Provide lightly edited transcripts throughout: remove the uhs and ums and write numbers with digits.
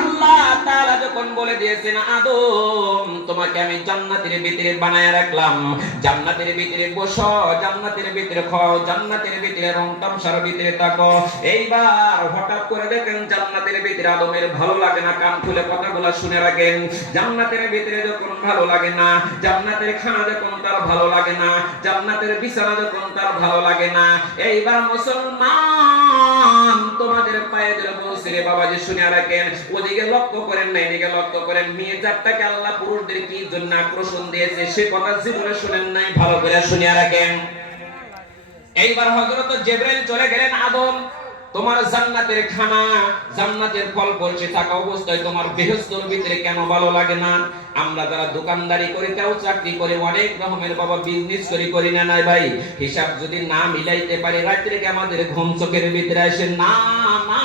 আল্লাহ তাআলা যখন বলে দিয়েছেন আদম তোমাকে আমি জান্নাতের ভিতরে বানায় রাখলাম, জান্নাতের ভিতরে বসো, জান্নাতের ভিতরে খাও, জান্নাতের ভিতরে রং তামসার ভিতরে থাকো। এইবার হঠাৎ করে দেখেন জান্নাতের ভিতরে আদমের ভালো লাগে না। কান খুলে কথাগুলো শুনে রাখেন। জান্নাতের ভিতরে যখন ভালো লাগে না, জান্নাতের খানা যখন তার ভালো লাগে না, জান্নাতের বিছানা যখন তার ভালো লাগে না, এইবার মুসলমান তোমাদের পায়ে ধরে বলছি রে বাবা যে শুনে রাখেন, ওদিকে লক্ষ্য করেন না এদিকে লক্ষ্য করেন। মেয়ে জাতটাকে আল্লাহ পুরুষদের কি জন্য আকর্ষণ দিয়েছে সে কথা জীবনে শুনেন নাই, ভালো করে শুনে রাখেন। এইবার হযরত জিবরাইল চলে গেলেন, আদম তোমার জান্নাতের খানা, জান্নাতের ফল ফলছে থাকা অবস্থায় তোমার বেহেশতের ভিতরে কেন ভালো লাগে না? আমরা যারা দোকানদারি করি, কেউ চাকরি করে, অনেক রকমের বাবা বিজনেস করি না নাই ভাই, হিসাব যদি না মিলাইতে পারি রাত্রে কি আমাদের ঘুম চোখের ভিতরে আসে? না না,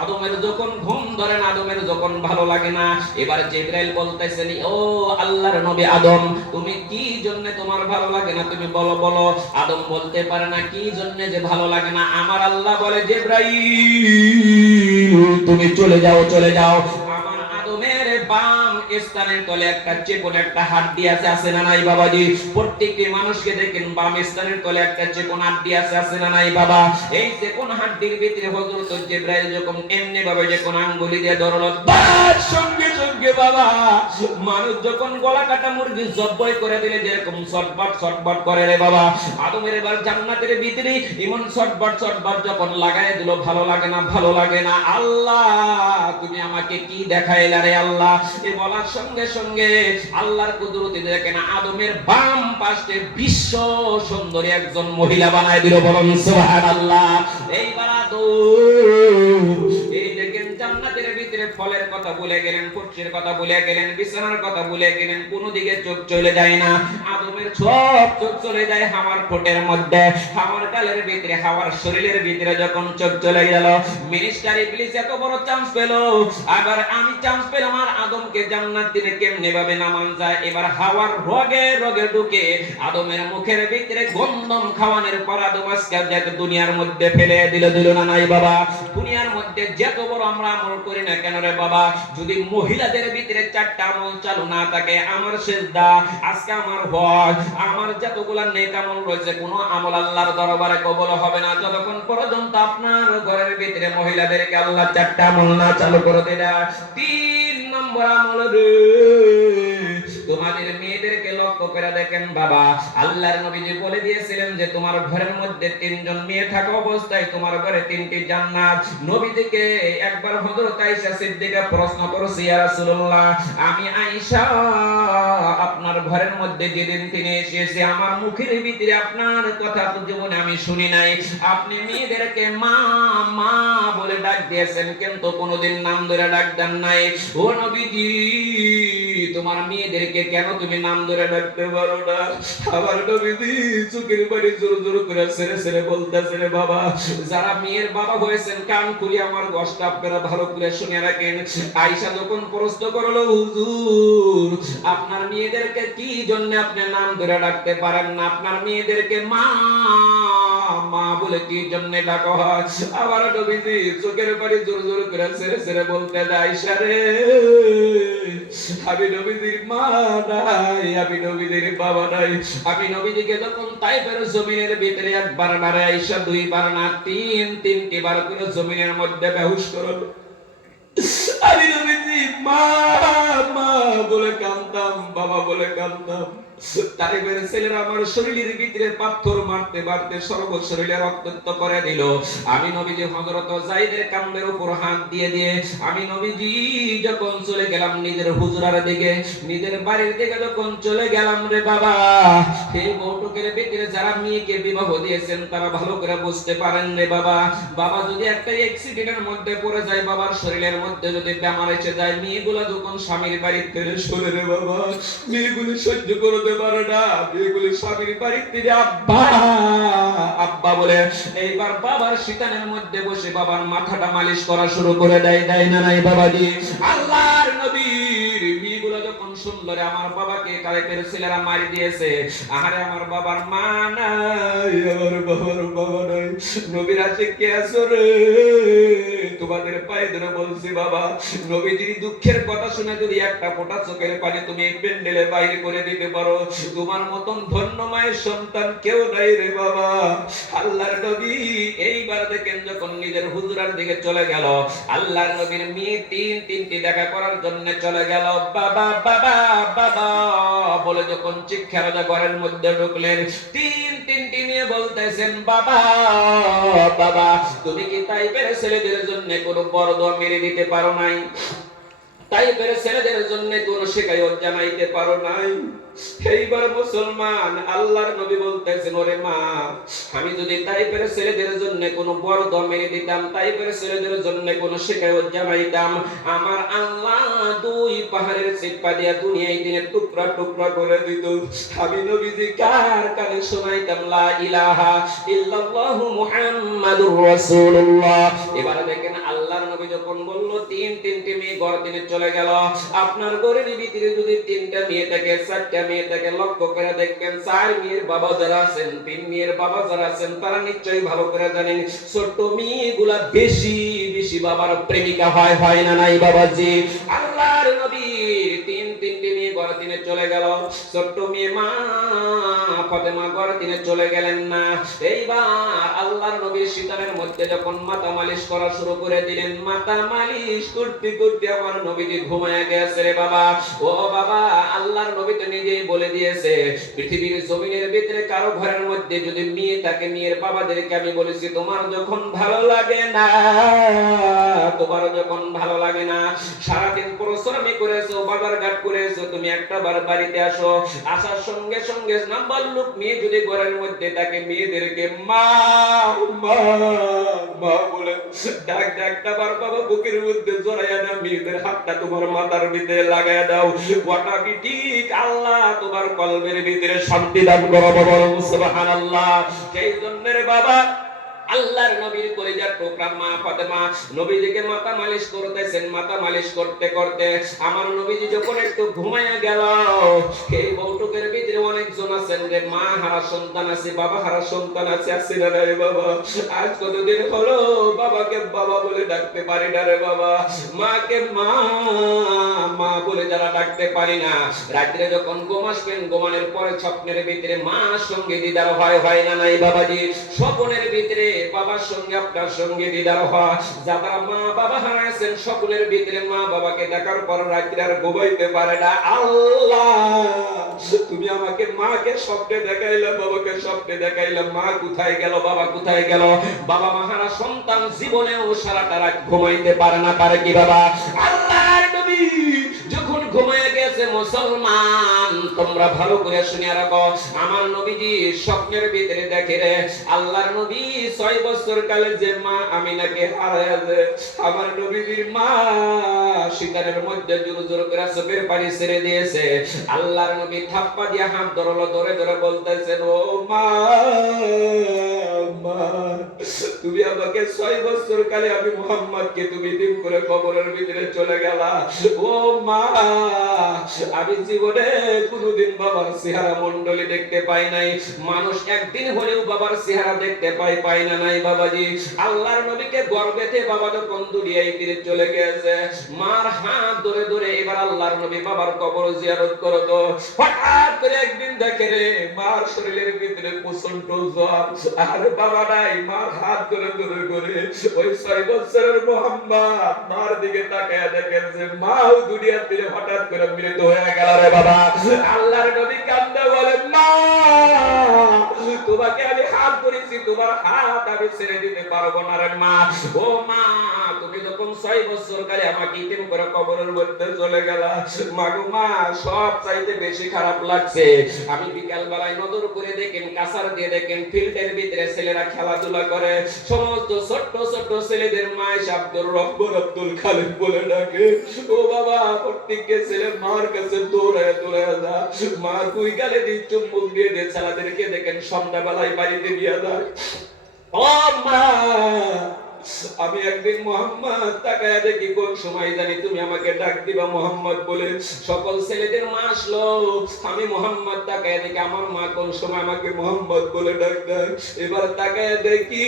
আদমের যখন ঘুম ধরেন, আদমের যখন ভালো লাগে না। এবার জিবরাইল বলতেছেন, ও আল্লাহর নবী আদম তুমি কি জন্য তোমার ভালো লাগে না, তুমি বলো বলো। আদম বলতে পারে না কি জন্য যে ভালো লাগে না। আমার আল্লাহ বলে, জিবরাইল তুমি চলে যাও চলে যাও। আমার আদমের বাম স্থানের তলে একটা চিকন একটা হাড্ডি আছে না নাই বাবাজি? প্রত্যেকটি মানুষকে দেখেন বাম স্থানের তলে একটা চিকন হাড্ডি আছে না নাই বাবা? এই চিকন হাড্ডির ভিতরে হযরত জিবরাইল যখন এমনি ভাবে যখন আঙ্গুলি দিয়ে ধরল, তার সঙ্গে সঙ্গে বাবা মানুষ যখন গলা কাটা মুরগি জবাই করে দিলে যেরকম ছটফট ছটফট করে রে বাবা, আদমের এবার জান্নাতের ভিতরে এমন ছটফট ছটফট যখন লাগায় দিল, ভালো লাগে না ভালো লাগে না। আল্লাহ তুমি আমাকে কি দেখাইলা রে আল্লাহ? এ বলার সঙ্গে সঙ্গে আল্লাহর কুদরতে দেখেন আদমের বাম পাশে বিশ্ব সুন্দরী একজন মহিলা বানায় দিল, বলুন সুবহানাল্লাহ। এইবার আদম এই দেখেন জান্নাতের ভিতরে ফলের কথা বলে গেলেন, ফুটকির কথা বলে গেলেন, বিছানার কথা বলে গেলেন, কোন দিকে চোখ চলে যায় না। আদমের সব চোখ চলে যায় হাওয়ার ঠোঁটের মধ্যে, হাওয়ার গালের ভিতরে, হাওয়ার শরীরের ভিতরে যখন চোখ চলে গেল, মিনিস্টার ইবলিস এত বড় চান্স পেল। আবার আমি চান্স পেলাম আর আদমকে জান্নাত থেকে কেমনে ভাবে নামান যায়। এবার হাওয়ার রগে রগে ঢুকে আদমের মুখের ভিতরে গন্ধম খাওয়ানোর পর আদম আজকে দুনিয়ার মধ্যে ফেলে দিল না নাই বাবা? দুনিয়ার মধ্যে যত বড় আমরা আমল করি না কেন রে বাবা, যদি মহিলাদের ভিতরে চারটা আমল চালু না থাকে, আমার সিজদা, আজকে আমার হজ, আমার যতগুলা নেক আমল রয়েছে, কোনো আমল আল্লাহর দরবারে কবুল হবে না যতক্ষণ পর্যন্ত আপনার ঘরের ভিতরে মহিলাদেরকে আল্লাহ চারটা আমল না চালু করে দেয়। 3 নম্বর আমল রে, তোমাদের মেয়েদেরকে লক্ষ্য করে দেখেন বাবা, আল্লাহর নবীজি বলে দিয়েছিলেন যে তোমার ঘরের মধ্যে 3 জন মেয়ে থাকা অবস্থায় তোমার ঘরে 3টি জান্নাত। নবীজিকে একবার হযরত আয়েশা সিদ্দিকা প্রশ্ন করেছে, ইয়া রাসূলুল্লাহ আমি আয়েশা আপনার ঘরের মধ্যে যেদিন তিনি এসেছে আমার মুখের ভিতরে আপনার কথা তো জীবনে আমি শুনি নাই, আপনি মেয়েদেরকে মা মা বলে ডাক দিয়েছেন কিন্তু কোনোদিন নাম ধরে ডাক দেন নাই। ও নবীজি তোমার মেয়েদেরকে কেন তুমি নাম ধরে ডাকতে পারো না? আমার নবীজি চোখের পানি জোর জোর করে ছেড়ে ছেড়ে বলতেছে, রে বাবা যারা মেয়ের বাবা হয়েছেন কান খুলে আমার গোশটা আপনারা ভালো করে শুনে রাখেন। আয়েশা যখন প্রশ্ন করলো, হুজুর আপনার মেয়েদেরকে কি জন্য আপনি নাম ধরে ডাকতে পারেন না? আপনার মেয়েদেরকে মা মা বলে কি জন্য ডাকা হয়? আবার নবীজি চোখের পানি জোর জোর করে ছেড়ে ছেড়ে বলতে যায়, আয়েশা রে আমি নবীজির মা নাই, আমি নবীজির বাবা নাই। আমি নবীজিকে যখন তাইফের জমিনের ভিতরে একবার মারে আয়েশা, 2 বার না 3টি বার করে জমিনের মধ্যে বেহুশ করলো। আমি নবীজি মা মা বলে কাঁদতাম, বাবা বলে কাঁদতাম। তাইফের ছেলেরা আমার শরীরের ভিতরে পাথর মারতে মারতে সর্ব শরীরে রক্তাক্ত করে দিল। আমি নবীজি হযরত যায়েদের কাঁধের উপর হাত দিয়ে দিয়ে আমি নবীজি যখন চলে গেলাম নিজের হুজরার দিকে, নিজের বাড়ির দিকে যখন চলে গেলাম রে বাবা, এই বউটুকের ভিতরে যারা মেয়েকে বিবাহ দিয়েছেন তারা ভালো করে বুঝতে পারেন রে বাবা। বাবা যদি একটা অ্যাক্সিডেন্টের মধ্যে পড়ে যায়, বাবার শরীরের মধ্যে যদি বেমার এসে যায়, মেয়েগুলো যখন স্বামীর বাড়ির থেকে সরে রে বাবা, মেয়েগুলি সহ্য করতে পারে না, মেয়েগুলি স্বামীর বাড়ির থেকে আব্বা আব্বা বলে এইবার বাবার শীতানের মধ্যে বসে বাবার মাথাটা মালিশ করা শুরু করে দেয়, দেয় না নাই বাবাজি? আল্লাহর নবীর মেয়েগুলো যখন শুনলো রে আমার বাবাকে টাইপের ছেলেরা মারি দিয়েছে। আরে আমার বাবার মা নাই, আমার বাবার বাবা নাই, নবীর আশিক কে আছো রে? তোমাদের পায়ে ধরে বলছি বাবা, নবীজির দুঃখের কথা শুনে যদি একটা ফোঁটা চোখের পানি তুমি এই প্যান্ডেলে বাইরে করে দিতে পারো, তোমার মতন ধন্য মায়ের সন্তান কেউ নাই রে বাবা। আল্লাহর নবী এইবার দেখেন যখন নিজের হুজরার দিকে চলে গেল, আল্লাহর নবীর মেয়ে তিনটি দেখা করার জন্য চলে গেল। বাবা বাবা বাবা বলে যখন চিৎকার ঘরের মধ্যে ঢুকলেন, তিনটি নিয়ে বলতেছেন বাবা বাবা, তুমি কি তাইপের ছেলেদের জন্য কোনো বড় দোয়া মেরে দিতে পারো নাই? তাইপের ছেলেদের জন্য কোন শিকায়ত জানাইতে পারো নাই? এইবার মুসলমান আল্লাহর নবী বলতেছেন, ওরে মা, আমি যদি তাইপের ছেলেদের জন্য কোন বড় দোয়া মেরে দিতাম, তাইপের ছেলেদের জন্য কোন শিকায়ত জানাইতাম, আমার আল্লাহ দুই পাহাড়ের চিপা দিয়া দুনিয়ায় দিনে টুকরা টুকরা করে দিত। আমি নবীজি কার কানে শোনাইতাম লা ইলাহা ইল্লাল্লাহু মুহাম্মাদুর রাসূলুল্লাহ। এবারে দেখেন আল্লাহর নবী যখন বলল তিনটি মেয়ে ঘর দিনে চলে গেল, আপনার ঘরের ভিতরে যদি তিনটা মেয়ে থাকে, চারটা মেয়ে থাকে, লক্ষ্য করে দেখবেন চার মেয়ের বাবা যারা আছেন, তিন মেয়ের বাবা যারা আছেন, তারা নিশ্চয়ই ভালো করে জানেন ছোট মেয়েগুলা বেশি বেশি বাবার প্রেমিকা হয়, হয় না নাই বাবাজি? আল্লাহর নবী তিনটি মেয়ে ঘর দিনে চলে গেল, ছোট্ট মেয়ে মা ফাতেমা ঘর দিনে চলে গেলেন না। এইবার আল্লাহর নবীর শীতলের মধ্যে যখন মাথা মালিশ করা শুরু করে দিলেন, মাথা মালিশ করতে করতে আমার নবীজি ঘুমায় গেছে রে বাবা। ও বাবা, আল্লাহর নবী তো নিজেই বলে দিয়েছে, পৃথিবীর জমিনের ভিতরে কারো ঘরের মধ্যে যদি মেয়ে থাকে, মেয়ের বাবাদেরকে আমি বলেছি, তোমার যখন ভালো লাগে না, তোমার যখন ভালো লাগে না, সারাদিন পরিশ্রম করেছো, বাবার ঘাট করেছো, তুমি একটা বার বাড়িতে আসো, আসার সঙ্গে সঙ্গে নাম্বার লোক মেয়ে যদি ঘরের মধ্যে থাকে, মেয়েদেরকে মা মা মা বলে ডাক ডাকটা বার বাবা বুকের মধ্যে জড়াইয়া দাও, মেয়েদের হাতটা তোমার মাথার ভিতরে লাগাইয়া দাও। ওয়াটা বিটিক আল্লাহ তোমার কলবের ভিতরে শান্তি দান করো, বাবা সুবহানাল্লাহ। সেই জন্য রে বাবা আল্লাহর নবীর কলিজার টুকরা মা ফাতেমা নবীজিকে মাথা মালিশ করতেছেন, মাথা মালিশ করতে করতে আমার নবীজি যখন একটু ঘুমায়া গেল, এই বউটুকের ভিতরে অনেকজন আছেন রে, মা হারা সন্তান আছে, বাবা হারা সন্তান আছে, আছে না রে বাবা? আজ কতদিন হলো বাবাকে বাবা বলে ডাকতে পারি না রে বাবা, মাকে মা মা বলে যারা ডাকতে পারি না, রাত্রে যখন ঘুম আসবেন, ঘুমানোর পরে স্বপ্নের ভিতরে মার সঙ্গে দিদার হয়, হয় না নাই বাবাজি? স্বপ্নের ভিতরে বাবার সঙ্গে আপনার সঙ্গে দিদার হয়। যারা মা বাবা হারাইছেন, স্বপ্নের ভিতরে মা বাবাকে দেখার পর রাত্রে আর ঘুমাইতে পারে না। আল্লাহ, তুমি আমাকে মাকে স্বপ্নে দেখাইলা, বাবাকে স্বপ্নে দেখাইলা, মা কোথায় গেল, বাবা কোথায় গেল? বাবা মা হারা সন্তান জীবনেও সারাটা রাত ঘুমাইতে পারে না, পারে কি বাবা? আল্লাহর নবী যখন ঘুমায় গেছে, মুসলমান তোমরা ভালো করে শুনে রাখো, আমার নবীজি স্বপ্নের ভিতরে দেখে রে, আল্লাহর নবী 6 বছর কালে যে মা আমিনাকে হারাইছে, আমার নবীজির মা শীতের মধ্যে জোর জোর করে চোখের পানি ছেড়ে দিয়েছে। আল্লাহর নবী থাপ্পা দিয়ে হাত ধরলো, ধরে ধরে বলতেছেন, ও মা মা, তুমি আমাকে 6 বছর কালে আমি মুহাম্মদকে তুমি দিন করে কবরের ভিতরে চলে গেলা। ও মা, আমি জীবনে কোনোদিন বাবার চেহারা মণ্ডলী দেখতে পাই নাই, মানুষ একদিন হলেও বাবার চেহারা দেখতে পাই না নাই বাবাজি? আল্লাহর নবীকে গর্বেতে বাবা যখন দুনিয়ায় ফিরে চলে গেছে, মার হাত ধরে ধরে এবার আল্লাহর নবী বাবার কবর জিয়ারত করতো। হঠাৎ করে একদিন দেখে রে, মার শরীরের ভিতরে প্রচন্ড জ্বর, আর বাবা নাই, মার হাত ধরে ধরে করে ওই 6 বছরের মুহাম্মদ মার দিকে তাকায় দেখেন যে মাও দুনিয়া থেকে হঠাৎ করে মৃত হয়ে গেল রে বাবা। আল্লাহর নবী কান্দে বলে, মা তোমাকে আমি হাত ধরেছি, তোমার হাত আমি ছেড়ে দিতে পারবো না রে মা। ও মা, তুমি যখন 6 বছর কালে আমাকে ইতিম করে কবরের মধ্যে চলে গেলা, মাগো মা, সব চাইতে বেশি খারাপ লাগছে, আমি বিকাল বেলায় নজর করে দেখেন, কাছার দিয়ে দেখেন ফিল্ডের ভিতরে ছেলেরা খেলাধুলা করে, সমস্ত ছোট্ট ছোট্ট ছেলেদের মা আব্দুর রব্বর আব্দুল খালিক বলে ডাকে। ও বাবা, প্রত্যেককে ছেলে মার কাছে দৌড়ায় দৌড়ায় যা, মা তুই গালে দিয়ে চুম্বক দিয়ে দে, ছেলেদেরকে দেখেন সন্ধ্যাবেলায় বাড়িতে গিয়ে যায়। ও মা, আমি একদিন মোহাম্মদ তাকায়া দেখি কোন সময় জানি তুমি আমাকে ডাক দিবা মোহাম্মদ বলে। সকল ছেলেদের মা আসলো, আমি মোহাম্মদ তাকায়া দেখি আমার মা কোন সময় আমাকে মোহাম্মদ বলে ডাক দেয়। এবার তাকায়া দেখি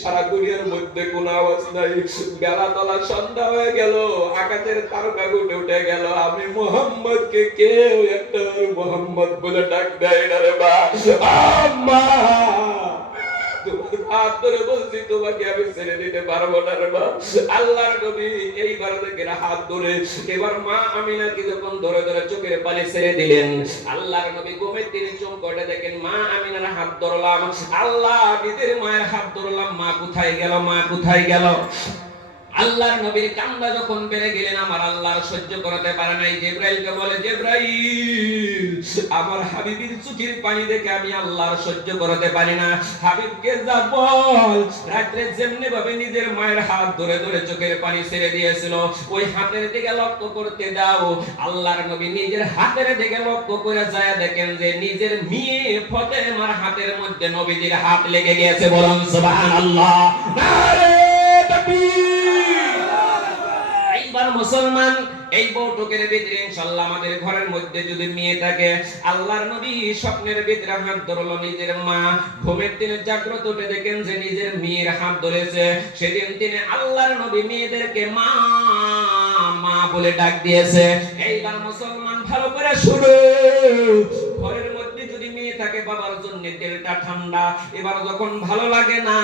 সারা দুনিয়ার মধ্যে কোনো আওয়াজ নাই। বেলা তলা সন্ধ্যা হয়ে গেল, আকাশের তারকা উঠে উঠে গেল, আমি মোহাম্মদকে কেউ একটা মোহাম্মদ বলে ডাক দেয় না রে বা। আম্মা হাত ধরে বলছি তোমাকে আমি ছেড়ে দিতে পারবো না রে মা। আল্লাহর নবী এইবার দেখে হাত ধরে এবার মা আমিনাকে যখন ধরে ধরে চোখের পানি ছেড়ে দিলেন, আল্লাহর নবী ঘুমের তিনি চোখ করে দেখেন মা আমিনার হাত ধরলাম, আল্লাহ নিজের মায়ের হাত ধরলাম, মা কোথায় গেল, মা কোথায় গেল। আল্লাহর নবীর কান্না যখন বেড়ে গেলেন, আমার আল্লাহ সহ্য করতে পারে নাই। জিবরাইলকে বলে, জিবরাইল আমার হাবিবের চোখের পানি দেখে আমি আল্লাহর সহ্য করতে পারি না, হাবিবকে যা বল রাত্রে যেমনি ভাবে নিজের মায়ের হাত ধরে ধরে চোখের পানি ছেড়ে দিয়েছিল ওই হাতের দিকে লক্ষ্য করতে দাও। আল্লাহর নবী নিজের হাতের দিকে লক্ষ্য করে যায় দেখেন যে নিজের মেয়ে ফাতেমার হাতের মধ্যে নবীজির হাত লেগে গিয়েছে। বলুন সুবহানাল্লাহ, নারে তাকবীর। এইবার মুসলমান এই বউটুকের ভিতরে ইনশাআল্লাহ আমাদের ঘরের মধ্যে যদি মেয়ে থাকে, আল্লাহর নবী স্বপ্নের ভিতরে হাত ধরলো নিজের মা, ঘুমের দিনে জাগ্রত উঠে দেখেন যে নিজের মেয়ের হাত ধরেছে। সেদিন তিনি আল্লাহর নবী মেয়েদেরকে মা মা বলে ডাক দিয়েছে। এইবার মুসলমান ভালো করে শুনো, ঘরের মধ্যে যদি মেয়ে থাকে বাবার জন্য তেলটা ঠান্ডা, এবার যখন ভালো লাগে না